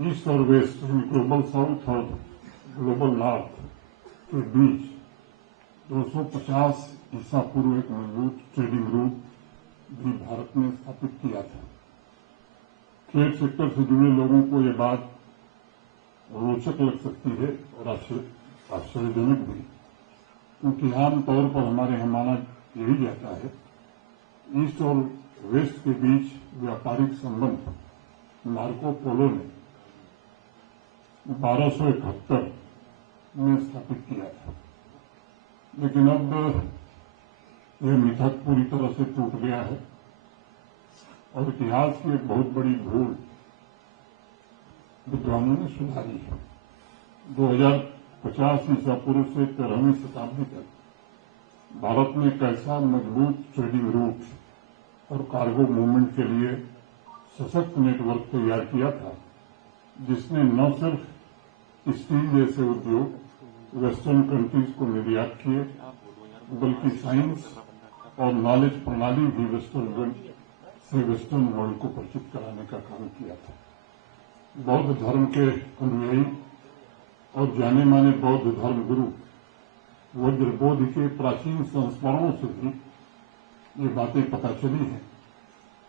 East और waste, global south और global north के बीच 250 ईसा पूर्व एक मजबूत ट्रेडिंग रूट भी भारत ने स्थापित किया था। ट्रेड सेक्टर से जुड़े लोगों को यह बात रोचक लग सकती है और आश्चर्यजनक भी, क्योंकि आमतौर पर हमारे यहाँ माना यही जाता है ईस्ट और वेस्ट के बीच व्यापारिक संबंध मार्को पोलो ने 1271 में स्थापित किया था। लेकिन अब यह मिथक पूरी तरह से टूट गया है और इतिहास की एक बहुत बड़ी भूल विद्वानों ने सुधारी है। 2050 ईसा पूर्व से 13वीं शताब्दी तक भारत ने एक ऐसा मजबूत ट्रेडिंग रूट और कार्गो मूवमेंट के लिए सशक्त नेटवर्क तैयार किया था, जिसने न सिर्फ स्टील जैसे उद्योग वेस्टर्न कंट्रीज को निर्यात किए, बल्कि साइंस और नॉलेज प्रणाली भी वेस्टर्न वर्ल्ड को परिचित कराने का काम किया था। बौद्ध धर्म के अनुयायी और जाने माने बौद्ध धर्म गुरु वज्रबोध के प्राचीन संस्मरणों से भी ये बातें पता चली हैं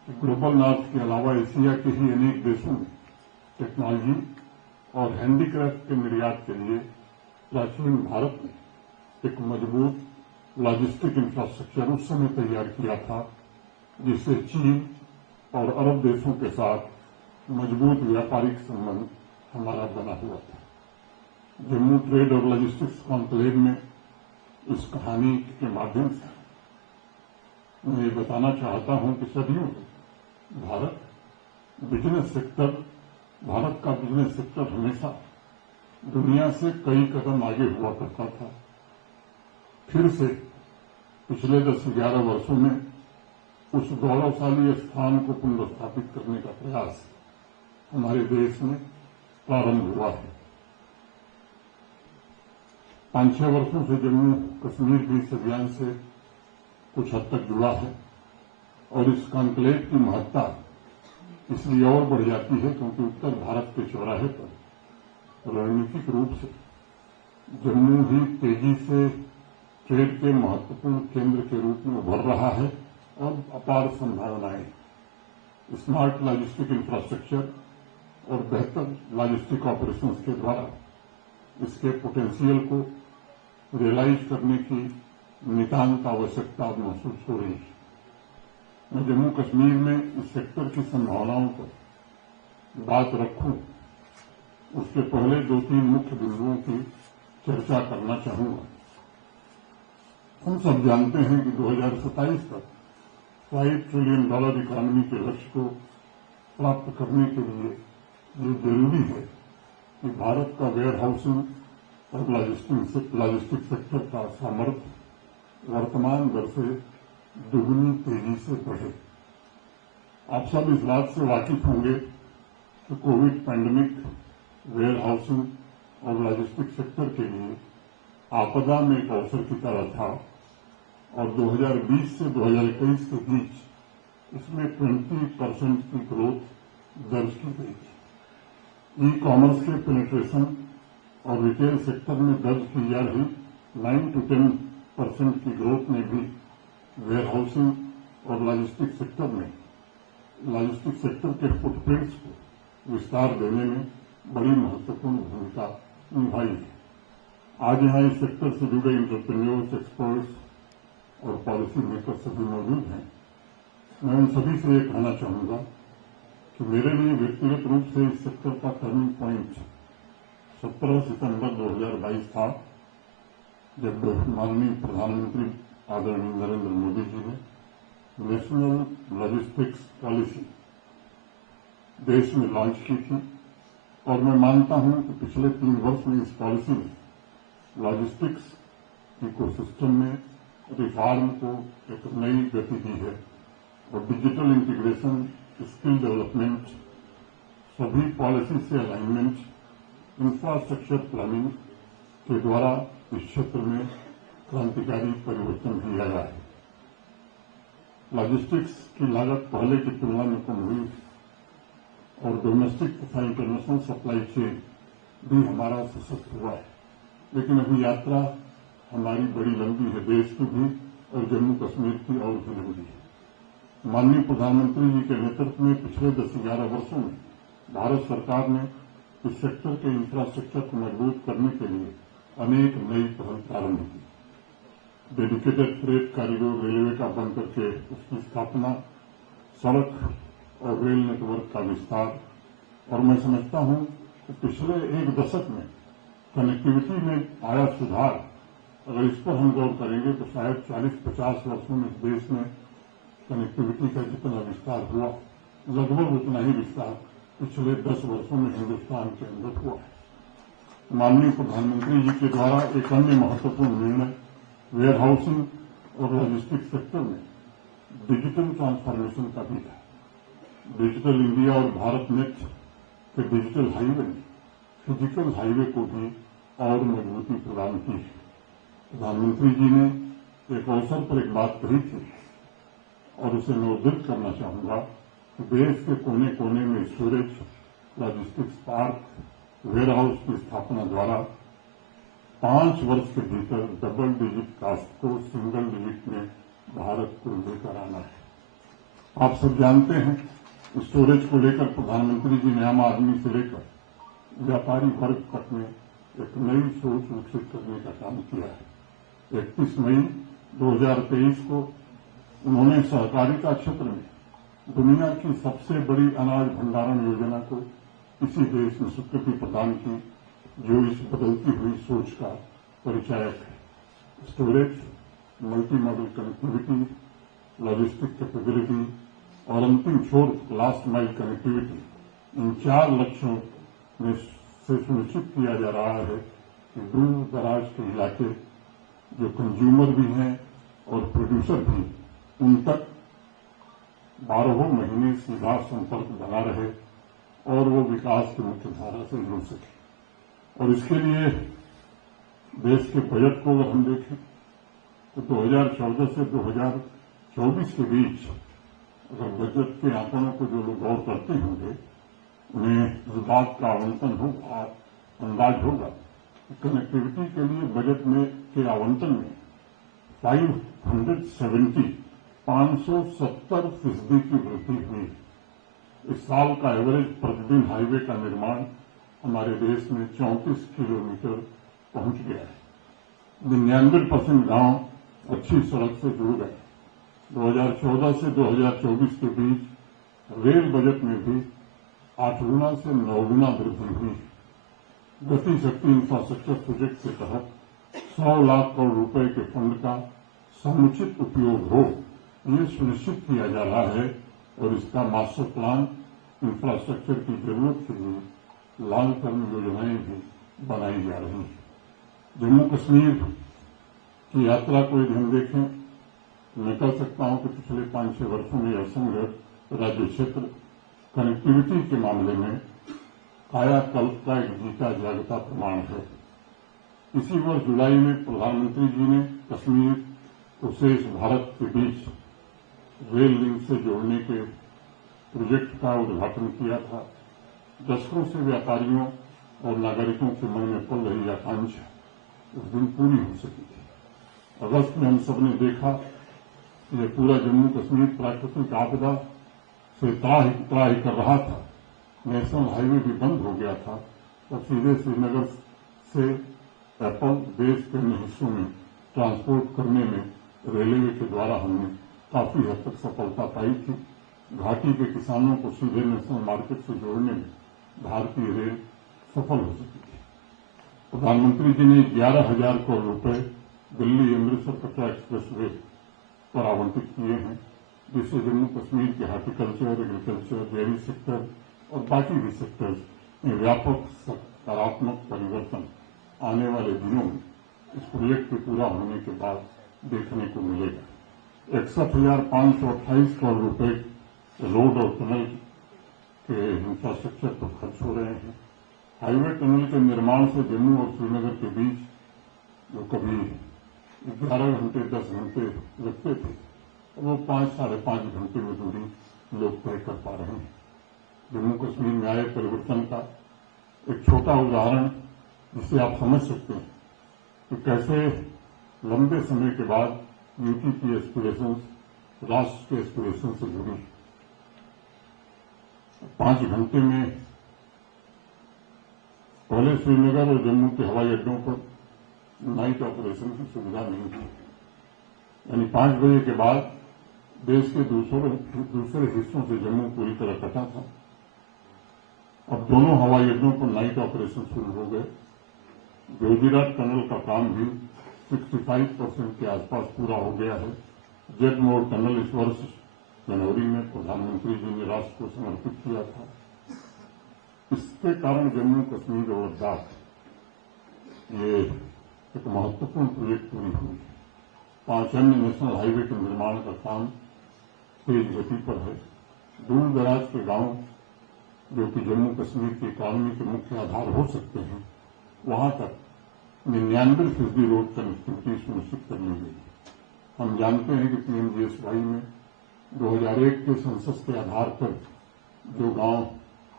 कि ग्लोबल नॉर्थ के अलावा एशिया के ही अनेक देशों में टेक्नोलॉजी और हैंडीक्राफ्ट के निर्यात के लिए प्राचीन भारत ने एक मजबूत लॉजिस्टिक इंफ्रास्ट्रक्चर उस समय तैयार किया था, जिससे चीन और अरब देशों के साथ मजबूत व्यापारिक संबंध हमारा बना हुआ था। जम्मू ट्रेड और लॉजिस्टिक्स कॉन्क्लेव में इस कहानी के माध्यम से मैं ये बताना चाहता हूं कि सदियों से भारत का बिजनेस सेक्टर हमेशा दुनिया से कई कदम आगे हुआ करता था। फिर से पिछले 10-11 वर्षों में उस गौरवशाली स्थान को पुनर्स्थापित करने का प्रयास हमारे देश में प्रारंभ हुआ है। 5-6 वर्षों से जम्मू कश्मीर भी इस अभियान से कुछ हद तक जुड़ा है और इस कॉन्क्लेव की महत्ता इसलिए और बढ़ जाती है क्योंकि उत्तर भारत के चौराहे पर रणनीतिक रूप से जम्मू ही तेजी से ट्रेड के महत्वपूर्ण केंद्र के रूप में उभर रहा है और अपार संभावनाएं, स्मार्ट लॉजिस्टिक इंफ्रास्ट्रक्चर और बेहतर लॉजिस्टिक ऑपरेशंस के द्वारा इसके पोटेंशियल को रियलाइज करने की नितांत आवश्यकता महसूस हो रही है। मैं जम्मू कश्मीर में इस सेक्टर की संभावनाओं पर बात रखूं, उसके पहले 2-3 मुख्य बिंदुओं की चर्चा करना चाहूंगा। हम सब जानते हैं कि 2027 तक $5 ट्रिलियन इकोनॉमी के लक्ष्य को प्राप्त करने के लिए ये जरूरी है कि भारत का वेयर हाउसिंग और लॉजिस्टिक सेक्टर का सामर्थ्य वर्तमान दर से दुगनी तेजी से बढ़े। आप सब इस बात से वाकिफ होंगे कि कोविड पैंडेमिक वेयर हाउसिंग और लॉजिस्टिक सेक्टर के लिए आपदा में एक अवसर की तरह था और 2020 से 2021 के बीच इसमें 20% की ग्रोथ दर्ज की गई थी। ई कॉमर्स के पेनिट्रेशन और रिटेल सेक्टर में दर्ज की जा रही 9-10% की ग्रोथ ने भी वेयर हाउसिंग और लॉजिस्टिक सेक्टर के फुटप्रिंट्स को विस्तार देने में बड़ी महत्वपूर्ण भूमिका निभाई है। आज यहाँ इस सेक्टर से जुड़े एंटरप्रेन्योर्स, एक्सपर्ट्स और पॉलिसी मेकर सभी मौजूद हैं। मैं उन सभी से ये कहना चाहूंगा कि मेरे लिए व्यक्तिगत रूप से इस सेक्टर का टर्निंग पॉइंट 17 सितंबर 2022 था, जब माननीय प्रधानमंत्री आदरणीय नरेंद्र मोदी जी ने नेशनल लॉजिस्टिक्स पॉलिसी देश में लॉन्च की थी और मैं मानता हूं कि पिछले 3 वर्ष में इस पॉलिसी ने लॉजिस्टिक्स इकोसिस्टम में रिफॉर्म को एक नई गति दी है और डिजिटल इंटीग्रेशन, स्किल डेवलपमेंट, सभी पॉलिसी से अलाइनमेंट, इंफ्रास्ट्रक्चर प्लानिंग के द्वारा इस क्षेत्र में क्रांतिकारी परिवर्तन भी आया है। लॉजिस्टिक्स की लागत पहले की तुलना में कम हुई और डोमेस्टिक तथा इंटरनेशनल सप्लाई चेन भी हमारा सशक्त हुआ है। लेकिन अभी यात्रा हमारी बड़ी लंबी है, देश की भी और जम्मू कश्मीर की और भी लंबी है। माननीय प्रधानमंत्री जी के नेतृत्व में पिछले 10-11 वर्षों में भारत सरकार ने इस सेक्टर के इंफ्रास्ट्रक्चर को मजबूत करने के लिए अनेक नई पहल प्रारंभ की। डेडिकेटेड फ्रेट कॉरिडोर रेलवे का बन करके उसकी स्थापना, सड़क और रेल नेटवर्क का विस्तार, और मैं समझता हूं कि पिछले एक दशक में कनेक्टिविटी में आया सुधार, अगर इस पर हम गौर करेंगे तो शायद 40-50 वर्षों में इस देश में कनेक्टिविटी का जितना विस्तार हुआ, लगभग उतना ही विस्तार पिछले 10 वर्षों में हिन्दुस्तान के अंदर हुआ है। माननीय प्रधानमंत्री जी के द्वारा एक अन्य महत्वपूर्ण निर्णय वेयर हाउसिंग और लॉजिस्टिक्स सेक्टर में डिजिटल ट्रांसफॉर्मेशन का भी है। डिजिटल इंडिया और भारत नेट के डिजिटल हाईवे ने फिजिकल हाईवे को भी और मजबूती प्रदान की है। प्रधानमंत्री जी ने एक अवसर पर एक बात कही थी और उसे मैं उद्धृत करना चाहूंगा कि देश के कोने कोने में storage, logistics park, warehouse की स्थापना द्वारा 5 वर्ष के भीतर डबल डिजिट कास्ट को सिंगल डिजिट में भारत को लेकर आना है। आप सब जानते हैं, स्टोरेज को लेकर प्रधानमंत्री जी ने आम आदमी से लेकर व्यापारी वर्ग तक में एक नई सोच विकसित करने का काम किया है। 31 मई 2023 को उन्होंने सहकारिता क्षेत्र में दुनिया की सबसे बड़ी अनाज भंडारण योजना को इसी देश में स्वीकृति प्रदान की, जो इस बदलती हुई सोच का परिचायक है। Storage, multi modal connectivity, logistic capability और अंतिम छोर लास्ट माइल कनेक्टिविटी, इन 4 लक्ष्यों में से सुनिश्चित किया जा रहा है कि दूर दराज के इलाके जो कंज्यूमर भी हैं और प्रोड्यूसर भी, उन तक 12 महीने सीधा संपर्क बना रहे और वो विकास की मुख्य धारा से जुड़ सके। और इसके लिए देश के बजट को अगर हम देखें तो 2014 से 2024 के बीच अगर बजट के आंकड़ों को जो लोग गौर करते होंगे, उन्हें इस बात का आवंटन होगा, अंदाज होगा कि कनेक्टिविटी के लिए बजट में के आवंटन में 570% की वृद्धि हुई। इस साल का एवरेज प्रतिदिन हाईवे का निर्माण हमारे देश में 34 किलोमीटर पहुंच गया है। 99% गांव अच्छी सड़क से जुड़ गए। 2014 से 2024 के बीच रेल बजट में भी 8 गुना से 9 गुना वृद्धि हुई। गति शक्ति इंफ्रास्ट्रक्चर प्रोजेक्ट के तहत 100 लाख करोड़ रुपए के फंड का समुचित उपयोग हो, ये सुनिश्चित किया जा रहा है और इसका मास्टर प्लान इंफ्रास्ट्रक्चर की जरूरत के लिए लॉन्ग टर्म योजनाएं भी बनाई जा रही हैं। जम्मू कश्मीर की यात्रा को यदि हम देखें, मैं कह सकता हूं कि पिछले 5-6 वर्षों में असंगठित राज्य क्षेत्र कनेक्टिविटी के मामले में कायाकल्प का एक जीता जागता प्रमाण है। इसी वर्ष जुलाई में प्रधानमंत्री जी ने कश्मीर को शेष भारत के बीच रेल लिंक से जोड़ने के प्रोजेक्ट का उद्घाटन किया था। दशकों से व्यापारियों और नागरिकों के मन में पल रही आकांक्षा उस दिन पूरी हो सकी थी। अगस्त में हम सबने देखा कि यह पूरा जम्मू कश्मीर प्राकृतिक आपदा से त्राही कर रहा था। नेशनल हाईवे भी बंद हो गया था, तब सीधे श्रीनगर से एप्पल देश के अन्य हिस्सों में ट्रांसपोर्ट करने में रेलवे के द्वारा हमने काफी हद तक सफलता पाई थी। घाटी के किसानों को सीधे नेशनल मार्केट से जोड़ने में भारतीय रेल सफल हो सकी थी। प्रधानमंत्री जी ने 11,000 करोड़ रुपए दिल्ली अमृतसर कटरा एक्सप्रेस वे पर आवंटित किए हैं, जिससे जम्मू कश्मीर के हार्टिकल्चर, एग्रीकल्चर, डेयरी सेक्टर और बाकी भी सेक्टर्स में व्यापक सकारात्मक परिवर्तन आने वाले दिनों में इस प्रोजेक्ट के पूरा होने के बाद देखने को मिलेगा। 61,528 करोड़ रुपए रोड और टनल के इंफ्रास्ट्रक्चर पर खर्च हो रहे हैं। हाईवे टनल के निर्माण से जम्मू और श्रीनगर के बीच जो कभी 11 घंटे 10 घंटे लगते थे, वो 5-5.5 घंटे में दूरी लोग तय कर पा रहे हैं। जम्मू कश्मीर में आए परिवर्तन का एक छोटा उदाहरण जिसे आप समझ सकते हैं कि कैसे लंबे समय के बाद यूटी की एस्पिरेशंस राष्ट्र के एस्पिरेशन से जुड़ी। 5 घंटे में पहले श्रीनगर और जम्मू के हवाई अड्डों पर नाइट ऑपरेशन की सुविधा नहीं थी, यानी 5 बजे के बाद देश के दूसरे हिस्सों से जम्मू पूरी तरह कटा था। अब दोनों हवाई अड्डों पर नाइट ऑपरेशन शुरू हो गए। जोजिराट टनल का काम भी 65% के आसपास पूरा हो गया है। जेट मोड़ टनल इस वर्ष जनवरी में प्रधानमंत्री जी ने राष्ट्र को समर्पित किया था। इसके कारण जम्मू कश्मीर और लद्दाख ये एक महत्वपूर्ण प्रोजेक्ट पूरी हुई। 5 अन्य नेशनल हाईवे के निर्माण का काम तेज गति पर है। दूर दराज के गांव जो कि जम्मू कश्मीर की इकॉनमी के मुख्य आधार हो सकते हैं, वहां तक 99% रोड कनेक्टिविटी सुनिश्चित कर ली गई। हम जानते हैं कि पीएमजीएसवाई में 2001 के सेंसस के आधार पर जो गांव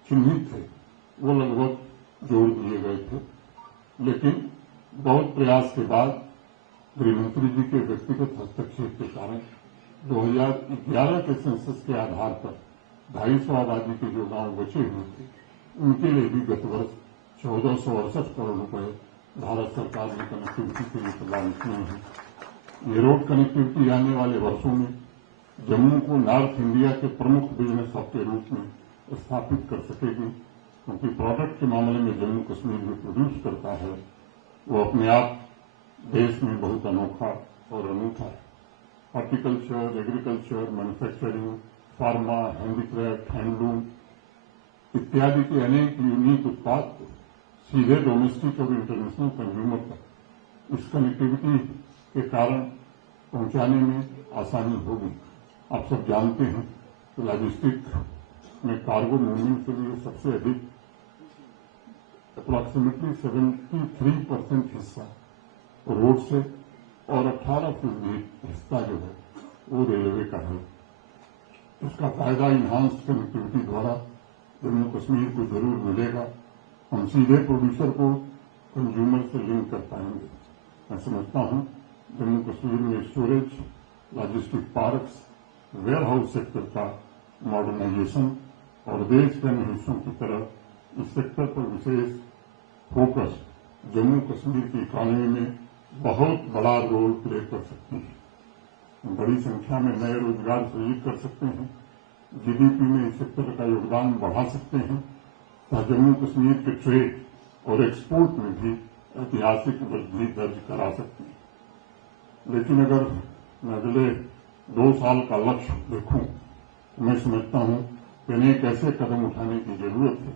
चिन्हित थे वो लगभग जोड़ दिए गए थे, लेकिन बहुत प्रयास के बाद गृहमंत्री जी के व्यक्तिगत हस्तक्षेप के कारण 2011 के सेंसस के आधार पर 250 आबादी के जो गांव बचे हुए थे उनके लिए भी गत वर्ष 1468 करोड़ रुपए भारत सरकार ने कनेक्टिविटी के लिए प्रदान किए हैं। ये रोड कनेक्टिविटी आने वाले वर्षों में जम्मू को नॉर्थ इंडिया के प्रमुख बिजनेस हब के रूप में स्थापित कर सकेगी, क्योंकि प्रोडक्ट के मामले में जम्मू कश्मीर जो प्रोड्यूस करता है वो अपने आप देश में बहुत अनोखा और अनूठा है। Horticulture, agriculture, manufacturing, pharma, handicraft, handloom इत्यादि के अनेक यूनिक उत्पाद को सीधे डोमेस्टिक और इंटरनेशनल कंज्यूमर तक इस कनेक्टिविटी के कारण पहुंचाने में आसानी होगी। आप सब जानते हैं कि लॉजिस्टिक में कार्गो मूवमेंट के लिए सबसे अधिक अप्रोक्सीमेटली 73% हिस्सा रोड से और 18% हिस्सा जो है वो रेलवे का है। इसका फायदा इन्हांस्ड कनेक्टिविटी द्वारा जम्मू कश्मीर को जरूर मिलेगा। हम सीधे प्रोड्यूसर को कंज्यूमर से लिंक कर पाएंगे। मैं समझता हूं जम्मू कश्मीर में storage, logistic parks, warehouse sector का मॉडर्नाइजेशन और देश के अन्य हिस्सों की तरह इस सेक्टर पर विशेष फोकस जम्मू कश्मीर की इकॉनमी में बहुत बड़ा रोल प्ले कर सकती है। बड़ी संख्या में नए रोजगार सृजित कर सकते हैं, जीडीपी में इस सेक्टर का योगदान बढ़ा सकते हैं तथा जम्मू कश्मीर के ट्रेड और एक्सपोर्ट में भी ऐतिहासिक वृद्धि दर्ज करा सकते हैं। लेकिन अगर मैं अगले 2 साल का लक्ष्य देखूं तो मैं समझता हूं कि अनेक ऐसे कदम उठाने की जरूरत है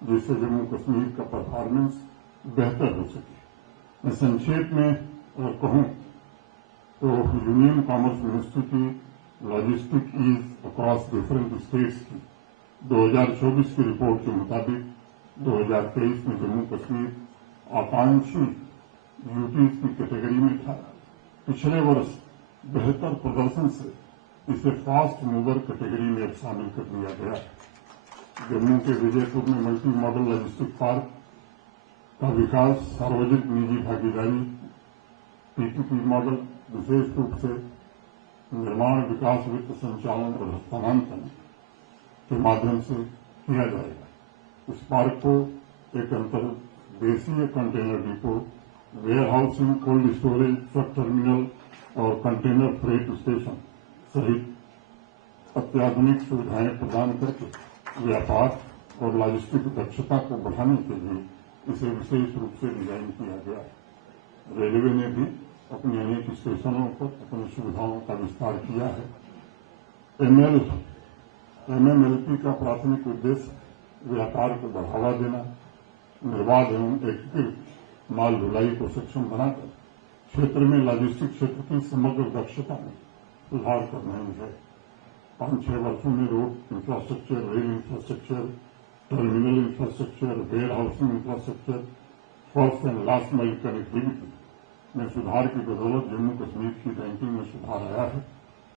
जिससे जम्मू कश्मीर का परफॉर्मेंस बेहतर हो सके। मैं संक्षेप में अगर कहूं तो यूनियन कॉमर्स मिनिस्ट्री की logistic ease across different states की 2024 की रिपोर्ट के मुताबिक 2023 में जम्मू कश्मीर आकांक्षी यूटीज की कैटेगरी में था। पिछले वर्ष बेहतर प्रदर्शन से इसे फास्ट मूवर कैटेगरी में अब शामिल कर दिया गया है। जम्मू के विजयपुर में मल्टी मॉडल लॉजिस्टिक पार्क का विकास सार्वजनिक निजी भागीदारी पीपीपी मॉडल विशेष रूप से निर्माण, विकास, वित्त संचालन और हस्तांतरण के माध्यम से किया जाएगा। इस पार्क को एक अंतर्देशीय container depot, warehousing, cold storage, truck terminal और कंटेनर फ्रेट स्टेशन सहित अत्याधुनिक सुविधाएं प्रदान करके व्यापार और लॉजिस्टिक दक्षता को बढ़ाने के लिए इसे विशेष रूप से डिजाइन किया गया है। रेलवे ने भी अपने अनेक स्टेशनों पर अपनी सुविधाओं का विस्तार किया है। एमएमएलपी का प्राथमिक उद्देश्य व्यापार को बढ़ावा देना, निर्बाध एवं एकीकृत माल ढुलाई को सक्षम बनाकर क्षेत्र में लॉजिस्टिक क्षेत्र की समग्र दक्षता में सुधार करना ही है। 5-6 वर्षों में road infrastructure, rail infrastructure, terminal infrastructure, warehousing infrastructure, first and last mile connectivity में सुधार की बदौलत जम्मू कश्मीर की रैंकिंग में सुधार आया है।